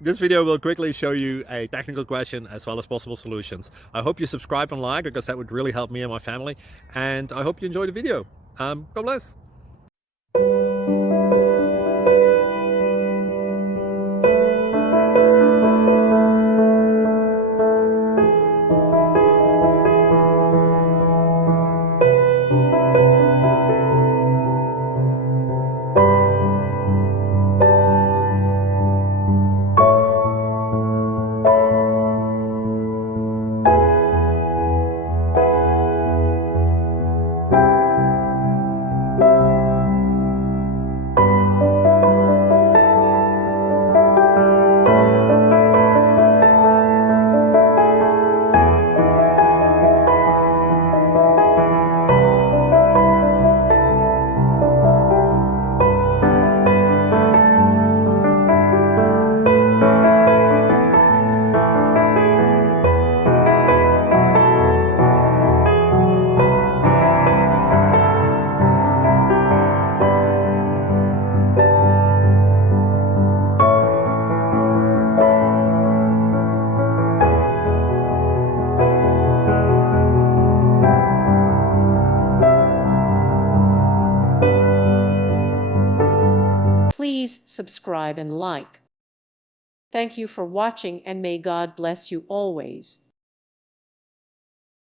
This video will quickly show you a technical question as well as possible solutions. I hope you subscribe and like, because that would really help me and my family. And I hope you enjoy the video. God bless. Please subscribe and like. Thank you for watching, and may God bless you always.